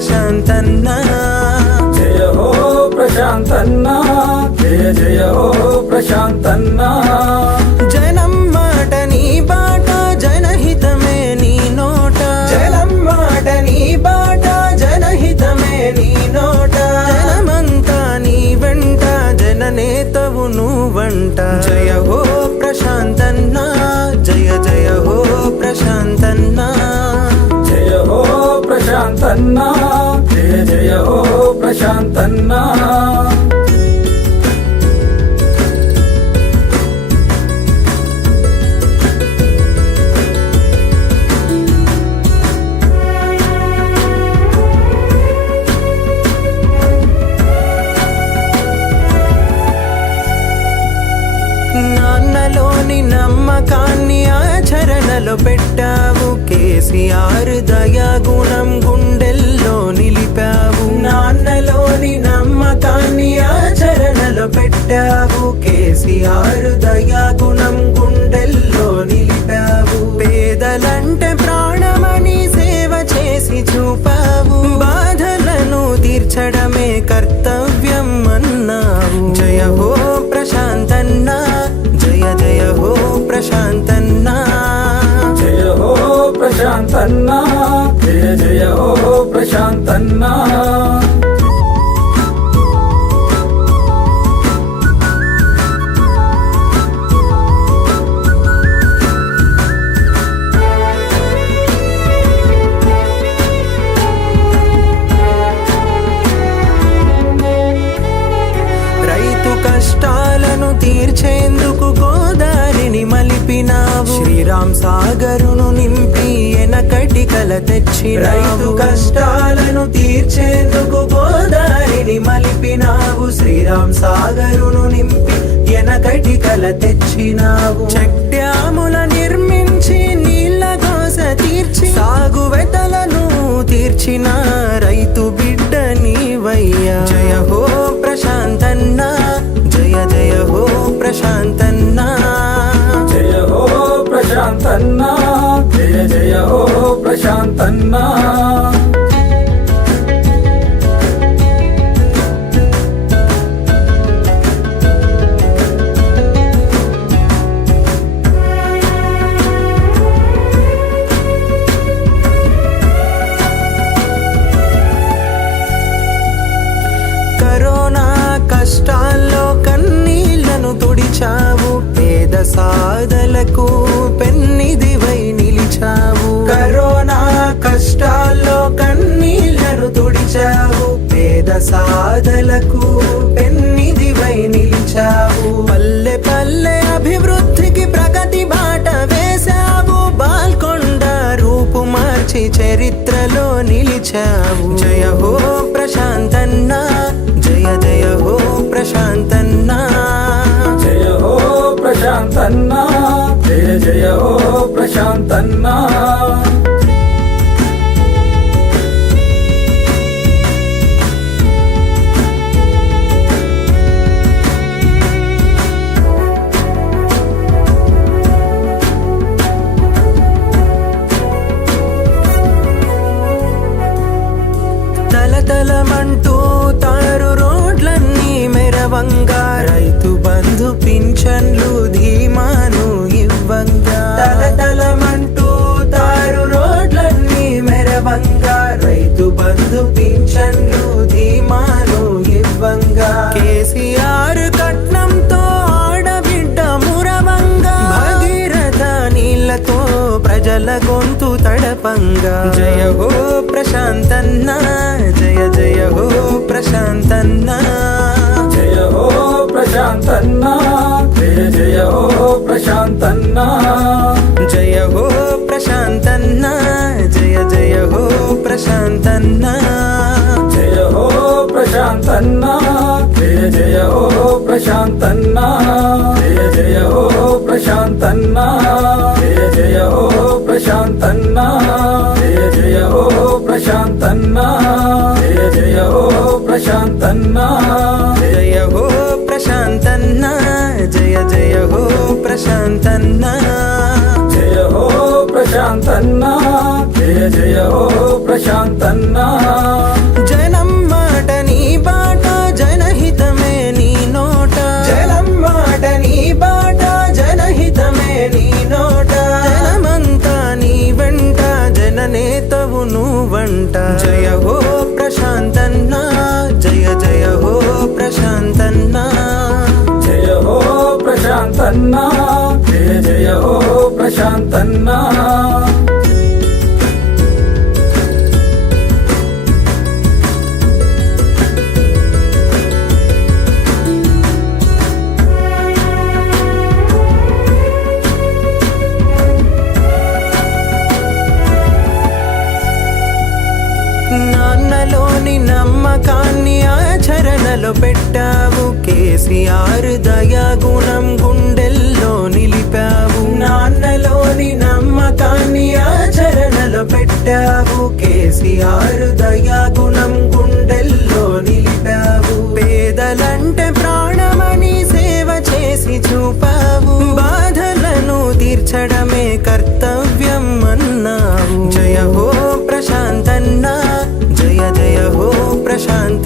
ప్రశాంతన్న జయ హో ప్రశాంతన్న జయ జయ హో ప్రశాంతన్న జనం మాట నీ బాట జనహితమే నీ నోట జనం మాట నీ బాట జనహితమే నీ నోట జనమంతా నీ వెంట జననేతవు నువ్వంట జయ హో ప్రశాంతన్న జయ జయ హో ప్రశాంతన్న జయ హో ప్రశాంతన్న జయ జయ హో ప్రశాంతన్న నాన్నలోని నమ్మకాన్ని ఆచరణలో పెట్టావు కేసీఆర్ దయాగుణం గుండెల్లో నిలిపావు నాన్నలోని నమ్మకాన్ని ఆచరణలో పెట్టావు కేసీఆర్ దయాగుణం గుండెల్లో నిలిపావు పేదలంటే ప్రాణమని సేవ చేసి చూపావు బాధలను తీర్చడమే కర్తవ్యం అన్నావు జయ హో ప్రశాంతన్న జయ జయ హో ప్రశాంతన్న జయ హో ప్రశాంతన్న జయ జయ హో ప్రశాంతన్న కష్టాలను తీర్చేందుకు గోదారిని మలిపినావు శ్రీరామ్ సాగరును నింపి ఎనకటి కల తెచ్చి రైతు కష్టాలను తీర్చేందుకు గోదారిని మలిపినావు శ్రీరామ్ సాగరును నింపి ఎనకటి కల తెచ్చినావు చెక్ డ్యాముల నిర్మించి నీళ్ళ కోస తీర్చి సాగు వెతలను తీర్చిన రైతు బిడ్డ నీవయ్యా జయ హో ప్రశాంతన్న జయ జయ హో ప్రశాంతన్న జయ హో ప్రశాంతన్న జయ జయ హో ప్రశాంతన్న కష్టాల్లో కన్నీళ్లను తుడిచావు పేద సాధలకు పెన్నిదివై నిలిచావు కరోనా కష్టాల్లో కన్నీళ్లను తుడిచావు పేద సాధలకు పెన్నిదివై నిలిచావు పల్లె పల్లె అభివృద్ధికి ప్రగతి బాట వేశావు బాల్కొండ రూపు మార్చి చరిత్రలో నిలిచావు జయ హో ప్రశాంతన్న జయ జయ హో ప్రశాంతన్న జయ హో ప్రశాంతన్న జయ జయ హో ప్రశాంతన్న తలతలమంటూ తారు రోడ్లన్నీ మెరవంగా రైతు బంధు పింఛన్లు ధీమాను ఇవ్వంగా తలతలమంటూ తారు రోడ్లన్నీ మెరవంగా రైతు బంధు పింఛన్లు ధీమాను ఇవ్వంగా కేసీఆర్ కట్నంతో ఆడబిడ్డ మురవంగా భగీరథ నీళ్లతో ప్రజల గొంతు తడపంగా జయ హో ప్రశాంతన్న జయ జయ హో ప్రశాంతన్న జయ హో ప్రశాంతన్న జయ జయ హో ప్రశాంతన్న జయ హో ప్రశాంతన్న జయ జయ హో ప్రశాంతన్న జయ హో ప్రశాంతన్న జయ జయ హో ప్రశాంతన్న జయ జయ హో ప్రశాంతన్న జయ జయ హో ప్రశాంతన్న జయ జయ హో ప్రశాంతన్న జయ జయ హో ప్రశాంతన్న జయ హో ప్రశాంతన్న జయ జయ హో ప్రశాంతన్న జయ హో ప్రశాంతన్న ప్రశాంతన్నా జయ జయ హో ప్రశాంతన్నా జనం మాట నీ బాట జనహితమే నీ నోట జనం మాట నీ బాట జనహితమే నీ నోట జనమంతా నీ వెంట జననేతవు నువ్వంట జయ హో ప్రశాంతన్నా జయ జయ హో ప్రశాంతన్నా జయ హో ప్రశాంతన్నా జయ జయ హో ప్రశాంతన్నా నాన్నలోని నమ్మకాన్ని ఆచరణలో పెట్టావు కేసీఆర్ దయా గుణం గుండెల్లో నిలిపావు నాన్నలోని నమ్మకాన్ని ఆచరణలో పెట్టావు కేసీఆర్ దయా గుణం గుండెల్లో నిలిపావు పేదలంటే ప్రాణమని సేవ చేసి చూపావు బాధలను తీర్చడమే కర్తవ్యం అన్నావు జయ హో ప్రశాంతన్నా జయ జయ హో ప్రశాంత్